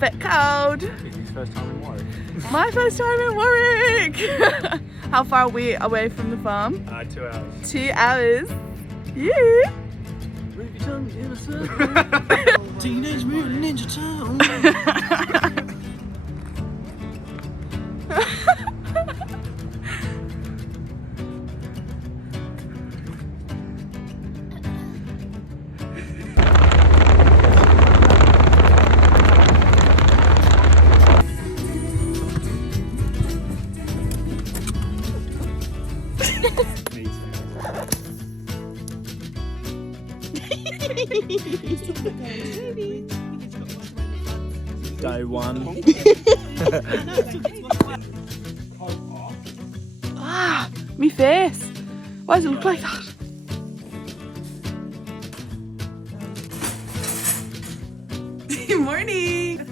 bit cold. Izzy's first time in Warwick. My first time in Warwick. How far are we away from the farm? 2 hours. 2 hours. Yeah. Teenage Mutant Ninja Turtles. Day one. Ah, me face. Why does it look like that? Good morning.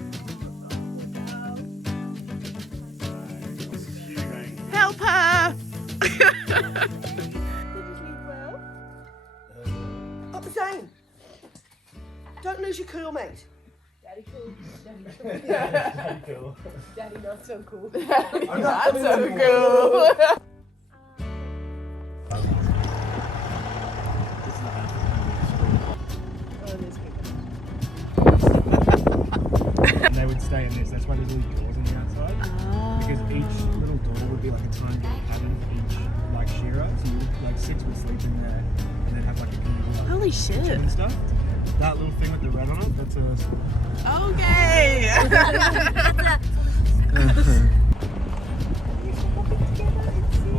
Help her. Up the same. Don't lose your cool, mate. Daddy cool. Daddy cool. Daddy not so cool. That's so cool. And they would stay in this. That's why there's little doors on the outside. Because each little door would be like a tiny little cabin for each like shearer. So you would, like 6 would sleep in there and then have like a communal like, Holy kitchen shit. and stuff. That little thing with the red on it, that's a Okay.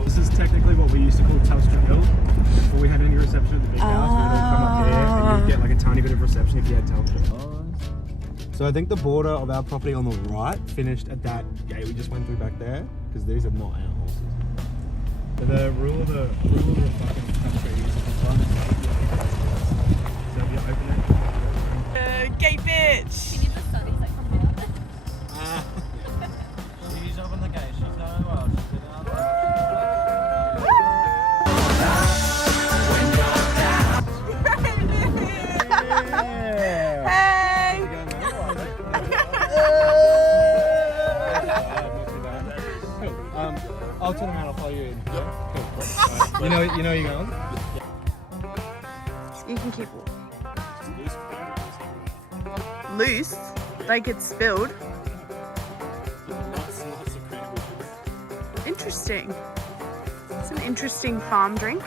This is technically what we used to call Telstra Hill. Before we had any reception at the big house, we would come up there and you'd get like a tiny bit of reception if you had Telstra. So I think the border of our property on the right finished at that gate we just went through back there, because these are not our horses. So the rule of the fucking country is if you find a gate, so if you open it. Gay bitch. You need the sunnies that come out. She's open the gate, she's going well, she's doing Hey. I'll turn around, I'll follow you in. Yep. Cool. You know you're going? You can keep loose, like it's spilled. Interesting. It's an interesting farm drink.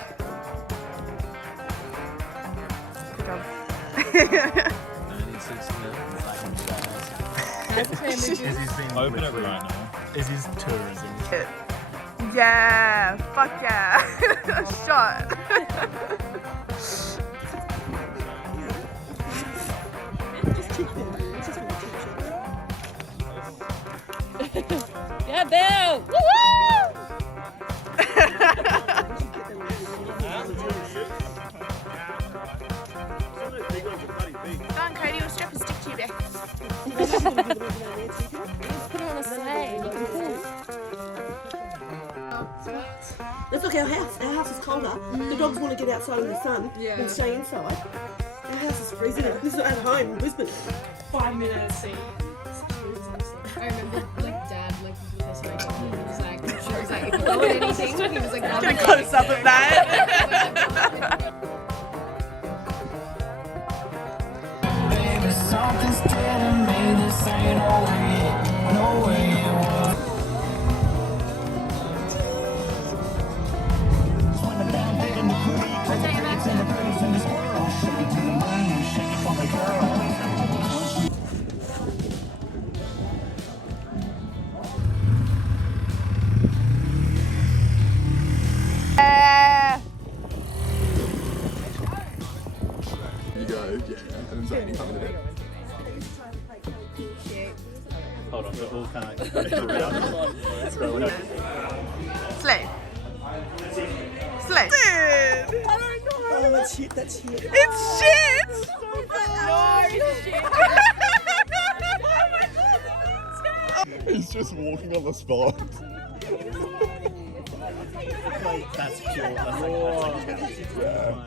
Good job. Open it right now. Is his tourism? Yeah, fuck yeah. Shot. Yeah, Bill! Woo woo! Go on, Cody, we'll strap a stick to you there. Put it on a sleigh. Let's look at our house. Our house is colder. The dogs want to get outside in the sun and stay inside. Our house is freezing. This is at home in Brisbane. 5 minutes. See. I remember, like, Dad, like, this night, he was like, I'm sure he's like, if you go at anything, he was like, Gonna close up of that. Something's telling me this ain't over yet. No way it was. Swimming down, digging the creek. Take the pigs and the birds and the squirrels. Shake it to the moon, shake it for the girl. You go, yeah, and then Zane coming in. Hold on, we're all kind of Slay. Slay. Dude. I don't know. Oh, that's shit. That's shit. It's shit. He's just walking on the spot. That's pure. That's like, Yeah.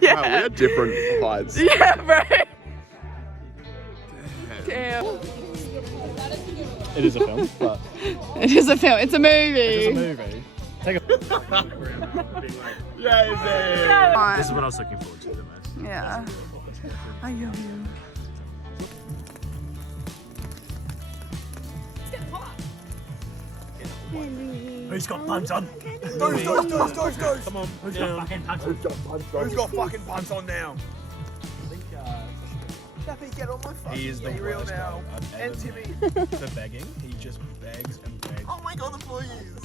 Yeah. Wow, we are different heights. Yeah, right. Damn. It is a film, but It is a film. It's a movie. it's a movie. Take a. This is what I was looking forward to the most. Yeah. I love you. Who's got punch on? Doors. Come on, who's got fucking punch on? Who's got fucking punch on now? He is the worst now. And Timmy. For begging, he just begs and begs. Oh my god, please.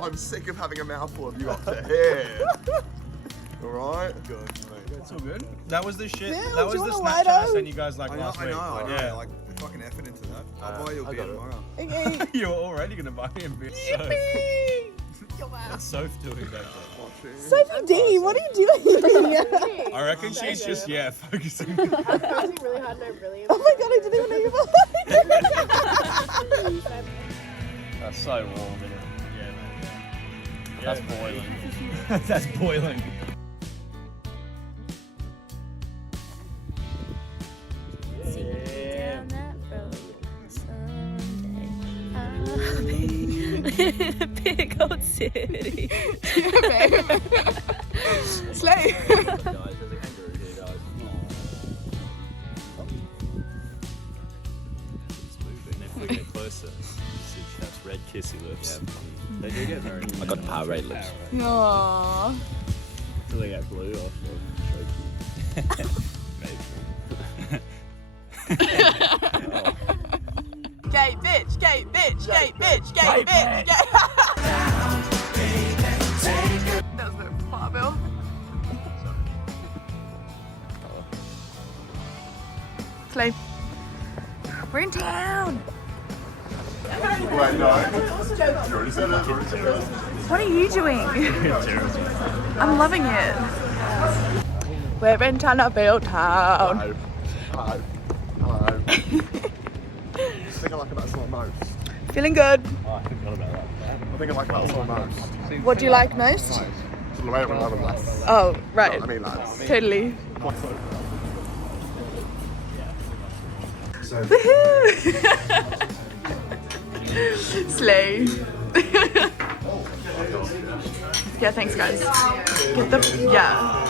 I'm sick of having a mouthful of you up to here. Alright? Good, mate. It's all good. That was the shit. Yeah, that do was you the want a Snapchat I Lido? sent you guys like last week. Yeah, like put fucking effort into that. I'll buy you a beer tomorrow. Okay. You were already gonna buy me a beer. What's Soph doing back there? Sophie D, what are you doing? I reckon she's just focusing. Really hard and I really Oh my god, I didn't even know you were behind. That's so warm, isn't it? Yeah, mate. That's boiling. That's boiling. Down that road someday I'll be in a big old city. Slay. Closer. That's red kissy lips. They do get very. I got red lips. Aww. Until they get blue off. Gay bitch, gay bitch, gay bitch, gay bitch, gay. That was the plot, Bill. Slay. We're in town. Wait, no. You already said it. What are you doing? I'm loving it. We're in Tenterfeild town. Hello. Think I like about song most. Feeling good. Oh, I forgot about that. I think I like about song most. What do you like most? The way I love lads. Oh, right. I mean lads. Totally. So, Slay. Yeah, thanks guys. Get the, yeah.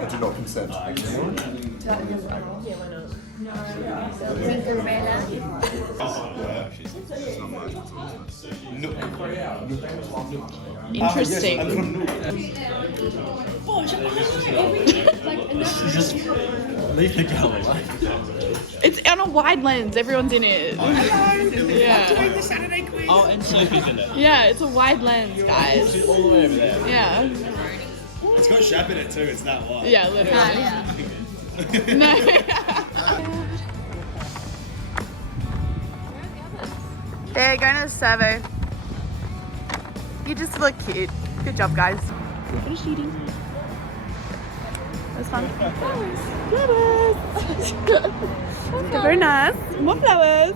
I do not consent. Interesting. Leave the gully. It's on a wide lens. Everyone's in it. Yeah. Oh, and Sophie's in it. Yeah, it's a wide lens, guys. She's all the way over there. Yeah. It's got Shap in it too, it's that wide. Yeah, literally. No. They're going to the servo. You just look cute. Good job, guys. Finish eating. That was fun. Flowers. They're very nice. More flowers.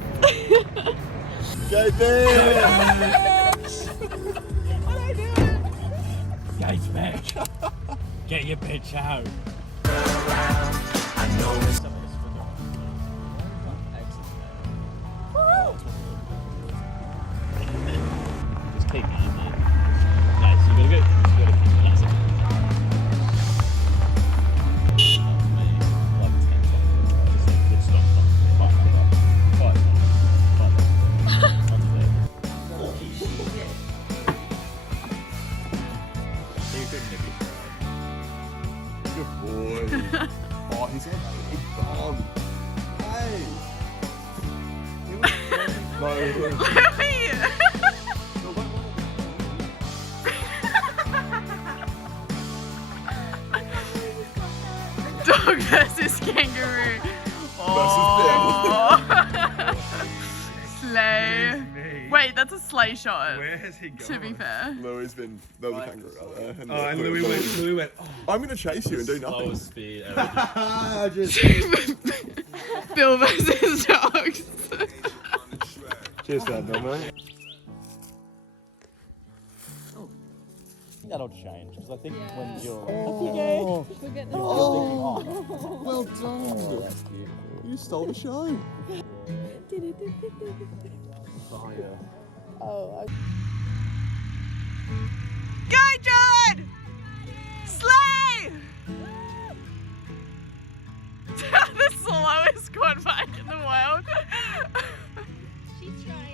Go there! What are I doing? Gates back. Get your bitch out. Just keep going, man. Nice, you gotta go. You gotta keep classic. Good stuff. Fight. Good boy. Oh, he's got a big dog. Hey! No, Dog. Dog versus kangaroo. Oh. Slay. Wait, that's a sleigh shot. Where has he gone? To be fair. Louis been, there was a kangaroo out there. Oh, and Louis went, oh. I'm going to chase you and do nothing. Slowest speed ever. Bill versus dogs. Cheers for that, Bill, mate. That'll change because I think when you're Well done. that's beautiful. You stole the show. Go, John! Slay! The slowest quad bike in the world. She's trying.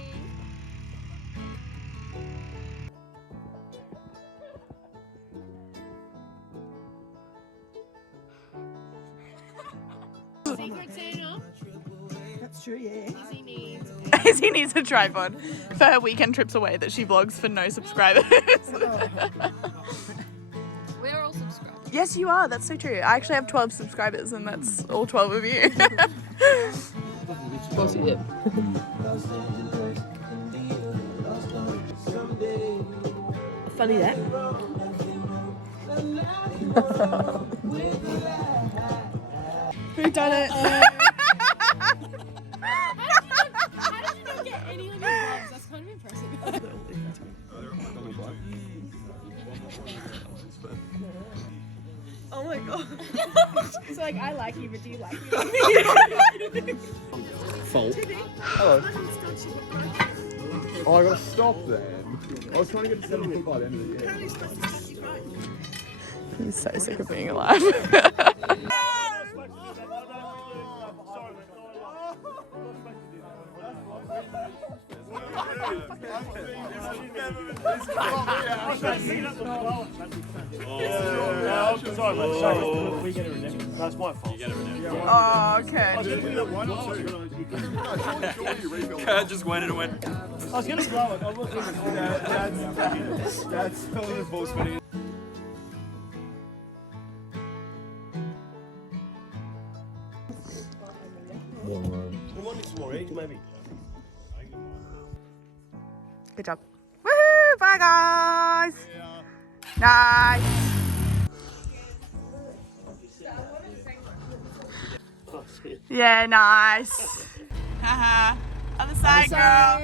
Secret Santa. That's true, yeah. Izzy needs. Izzy needs a tripod for her weekend trips away that she vlogs for no subscribers. We're all subscribed. Yes, you are. That's so true. I actually have 12 subscribers, and that's all 12 of you. Funny that. Who done it? How did you not get any on your vlogs? That's kind of impressive. Oh my god. So like, I like you, but do you like me? Fault. Hello. Oh, I got to stop then. I was trying to get to 7 feet by the end of the year. He's so sick of being alive. Sorry, mate. Sorry. We get it renewed. That's my fault. You get it renewed. Oh, okay. Kurt just went and went. I was going to blow it. I was Dad's filling the ball spinning. Good job. Woohoo! Bye, guys. Nice. Yeah, nice. Haha. Other side, girl.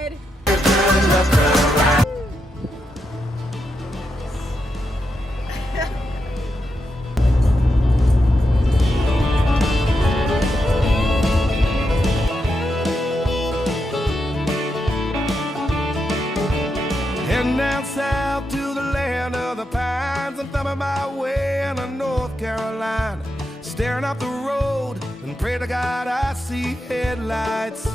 Heading down south to the land of the pines. I'm thumbing my way into North Carolina, staring up the road and pray to God I see headlights.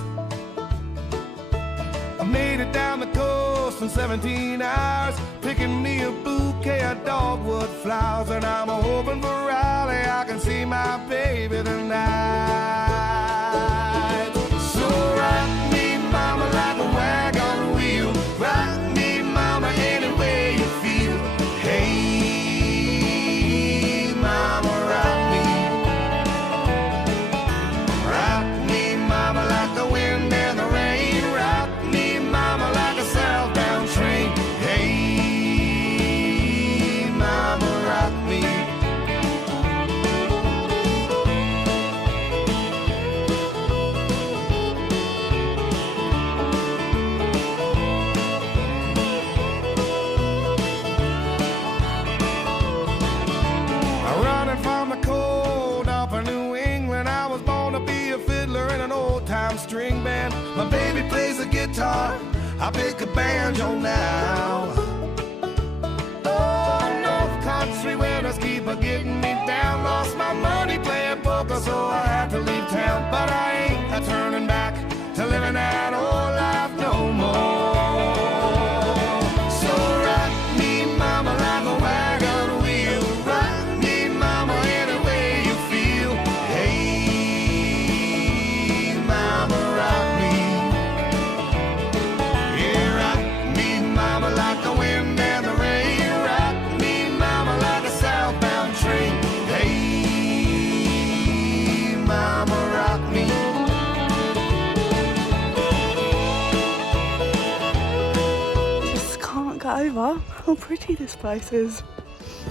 I made it down the coast in 17 hours, picking me a bouquet of dogwood flowers, and I'm hoping for Raleigh I can see my baby tonight. So rock me, mama, like a wagon wheel. Rock me, mama, any way you feel. Hey, mama, rock me. Rock me, mama, like the wind and the rain. Rock me, mama, like a southbound train. Hey, mama, rock me. Running from the cold up in New England, I was born to be a fiddler in an old-time string band. My baby plays the guitar, I pick a banjo now. Oh, North Country winters keep a getting me down. Lost my money playing poker, so I had to leave town. But I ain't a turning back to living that old life no more. So rock me, mama, like a wagon wheel. Rock me, mama, any way you feel. Hey, mama, rock me. Yeah, rock me, mama, like the wind and the rain. Rock me, mama, like a southbound train. Hey, over how pretty this place is.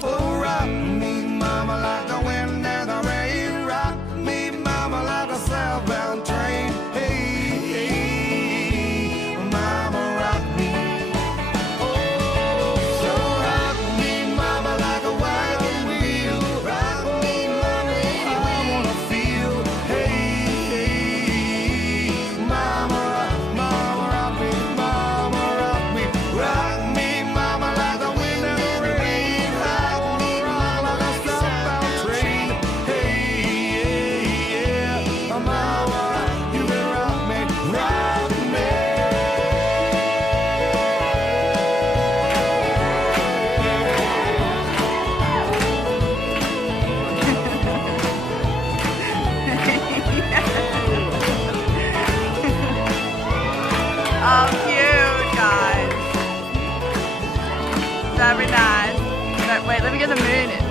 Oh, rock me, mama, like the wind and the rain. Rock me, mama, like a southbound train. Hey, hey, mama, rock me. Oh, so rock me, mama, like a wagon wheel. Rock me, mama, I wanna feel. Hey, hey, mama, rock me, mama, rock me. Rock me, mama, like the wind and the rain. I wanna rock like a southbound train. Hey, yeah, mama, you can rock me, rock me. Oh, cute, guys. Very nice. But wait, let me get the moon in.